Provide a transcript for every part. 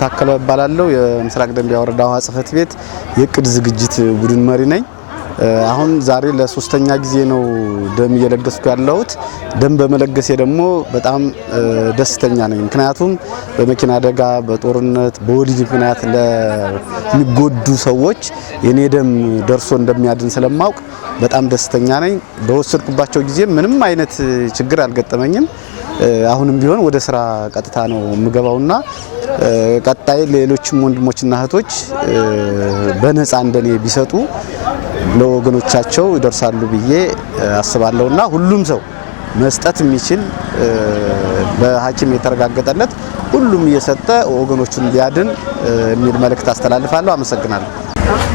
ታከለ ባላለው የምስራቅ ደንቢያ ወረዳ ውሃ ጽሕፈት ቤት የቅድ ዝግጅት ቡድን መሪ ነኝ። አሁን ዛሬ ለሶስተኛ ጊዜ ነው ደም እየለገስኩ ያለሁት። ደም በመለገሴ ደግሞ በጣም ደስተኛ ነኝ። ምክንያቱም በመኪና አደጋ፣ በጦርነት፣ በወሊድ ምክንያት ለሚጎዱ ሰዎች የኔ ደም ደርሶ እንደሚያድን ስለማውቅ በጣም ደስተኛ ነኝ። በወሰድኩባቸው ጊዜ ምንም አይነት ችግር አልገጠመኝም። አሁንም ቢሆን ወደ ስራ ቀጥታ ነው የምገባውና ቀጣይ ሌሎችም ወንድሞችና እህቶች በነፃ እንደኔ ቢሰጡ ለወገኖቻቸው ይደርሳሉ ብዬ አስባለሁና ሁሉም ሰው መስጠት የሚችል በሐኪም የተረጋገጠለት ሁሉም እየሰጠ ወገኖቹን ሊያድን የሚል መልእክት አስተላልፋለሁ። አመሰግናለሁ።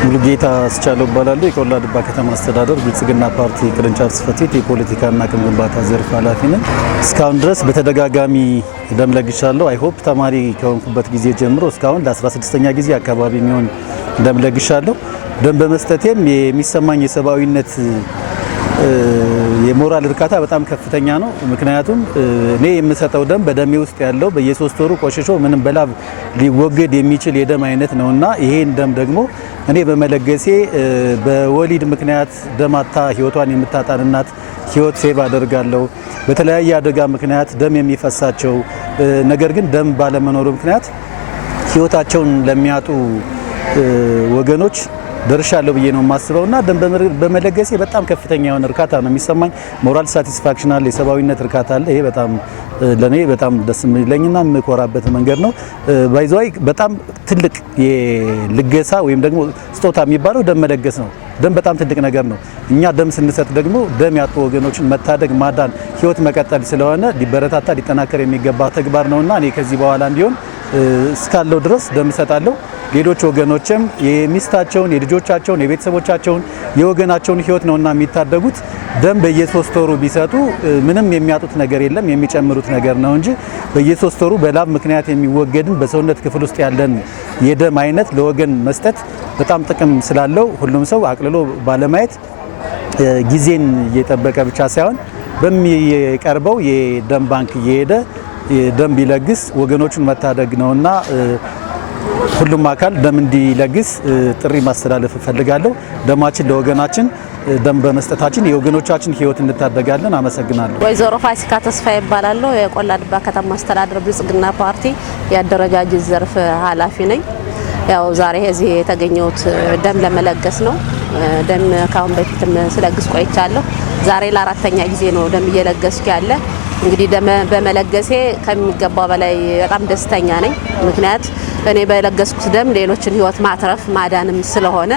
ሙሉጌታ አስቻለው እባላለሁ። የቆላ ድባ ከተማ አስተዳደር ብልጽግና ፓርቲ ቅርንጫፍ ጽሕፈት ቤት የፖለቲካና አቅም ግንባታ ዘርፍ ኃላፊ ነኝ። እስካሁን ድረስ በተደጋጋሚ ደም ለግሻለሁ። አይሆፕ ተማሪ ከሆንኩበት ጊዜ ጀምሮ እስካሁን ለ16ኛ ጊዜ አካባቢ የሚሆን ደም ለግሻለሁ። ደም በመስጠቴም የሚሰማኝ የሰብአዊነት የሞራል እርካታ በጣም ከፍተኛ ነው። ምክንያቱም እኔ የምሰጠው ደም በደሜ ውስጥ ያለው በየ3 ወሩ ቆሽሾ ምንም በላብ ሊወገድ የሚችል የደም አይነት ነውና ይሄን ደም ደግሞ እኔ በመለገሴ በወሊድ ምክንያት ደማታ ህይወቷን የምታጣን እናት ህይወት ሴቭ አደርጋለሁ። በተለያየ አደጋ ምክንያት ደም የሚፈሳቸው ነገር ግን ደም ባለመኖሩ ምክንያት ህይወታቸውን ለሚያጡ ወገኖች ደርሻለሁ ብዬ ነው የማስበውና ደም በመለገሴ በጣም ከፍተኛ የሆነ እርካታ ነው የሚሰማኝ። ሞራል ሳቲስፋክሽን አለ፣ የሰብአዊነት እርካታ አለ። ይሄ በጣም ለኔ በጣም ደስ የሚለኝና የምኮራበት መንገድ ነው። ባይዘዋይ በጣም ትልቅ የልገሳ ወይም ደግሞ ስጦታ የሚባለው ደም መለገስ ነው። ደም በጣም ትልቅ ነገር ነው። እኛ ደም ስንሰጥ ደግሞ ደም ያጡ ወገኖችን መታደግ፣ ማዳን፣ ህይወት መቀጠል ስለሆነ ሊበረታታ ሊጠናከር የሚገባ ተግባር ነውና እኔ ከዚህ በኋላ እንዲሆን እስካለው ድረስ ደም እሰጣለሁ። ሌሎች ወገኖችም የሚስታቸውን፣ የልጆቻቸውን፣ የቤተሰቦቻቸውን፣ የወገናቸውን ህይወት ነውና የሚታደጉት ደም በየ3 ወሩ ቢሰጡ ምንም የሚያጡት ነገር የለም፣ የሚጨምሩት ነገር ነው እንጂ በየ3 ወሩ በላብ ምክንያት የሚወገድን በሰውነት ክፍል ውስጥ ያለን የደም አይነት ለወገን መስጠት በጣም ጥቅም ስላለው ሁሉም ሰው አቅልሎ ባለማየት ጊዜን እየጠበቀ ብቻ ሳይሆን በሚቀርበው የደም ባንክ እየሄደ ደም ቢለግስ ወገኖቹን መታደግ ነውና ሁሉም አካል ደም እንዲለግስ ጥሪ ማስተላለፍ እፈልጋለሁ። ደማችን ለወገናችን ደም በመስጠታችን የወገኖቻችን ህይወት እንታደጋለን። አመሰግናለሁ። ወይዘሮ ፋሲካ ተስፋ ይባላለሁ። የቆላ ድባ ከተማ አስተዳደር ብልጽግና ፓርቲ የአደረጃጀት ዘርፍ ኃላፊ ነኝ። ያው ዛሬ እዚህ የተገኘሁት ደም ለመለገስ ነው። ደም ካሁን በፊትም ስለግስ ቆይቻለሁ። ዛሬ ለ4ኛ ጊዜ ነው ደም እየለገስኩ ያለ። እንግዲህ ደም በመለገሴ ከሚገባው በላይ በጣም ደስተኛ ነኝ። ምክንያት እኔ በለገስኩት ደም ሌሎችን ህይወት ማትረፍ ማዳንም ስለሆነ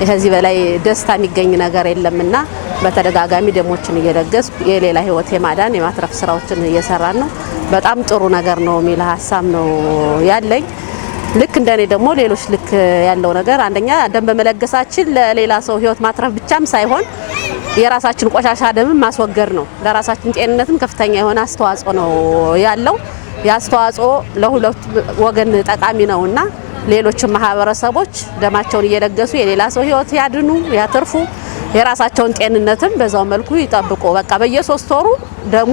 ከዚህ በላይ ደስታ የሚገኝ ነገር የለምና በተደጋጋሚ ደሞችን እየለገስኩ የሌላ ህይወት የማዳን የማትረፍ ስራዎችን እየሰራን ነው። በጣም ጥሩ ነገር ነው የሚል ሀሳብ ነው ያለኝ። ልክ እንደኔ ደግሞ ሌሎች ልክ ያለው ነገር አንደኛ ደም በመለገሳችን ለሌላ ሰው ህይወት ማትረፍ ብቻም ሳይሆን የራሳችን ቆሻሻ ደም ማስወገድ ነው። ለራሳችን ጤንነትም ከፍተኛ የሆነ አስተዋጽኦ ነው ያለው። ያስተዋጽኦ ለሁለት ወገን ጠቃሚ ነውና ሌሎችም ማህበረሰቦች ደማቸውን እየለገሱ የሌላ ሰው ህይወት ያድኑ፣ ያትርፉ፣ የራሳቸውን ጤንነትም በዛው መልኩ ይጠብቁ። በቃ በየ3 ወሩ ደሙ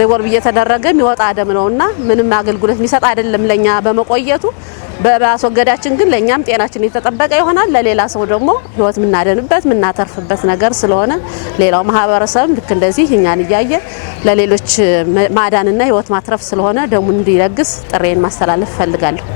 ሪቮልቭ እየተደረገ የሚወጣ ደም ነውና ምንም አገልግሎት የሚሰጥ አይደለም ለኛ በመቆየቱ በማስወገዳችን ግን ለኛም ጤናችን የተጠበቀ ይሆናል። ለሌላ ሰው ደግሞ ህይወት ምናደንበት ምናተርፍበት ነገር ስለሆነ ሌላው ማህበረሰብ ልክ እንደዚህ እኛን እያየ ለሌሎች ማዳንና ህይወት ማትረፍ ስለሆነ ደሙን እንዲለግስ ጥሬን ማስተላለፍ ፈልጋለሁ።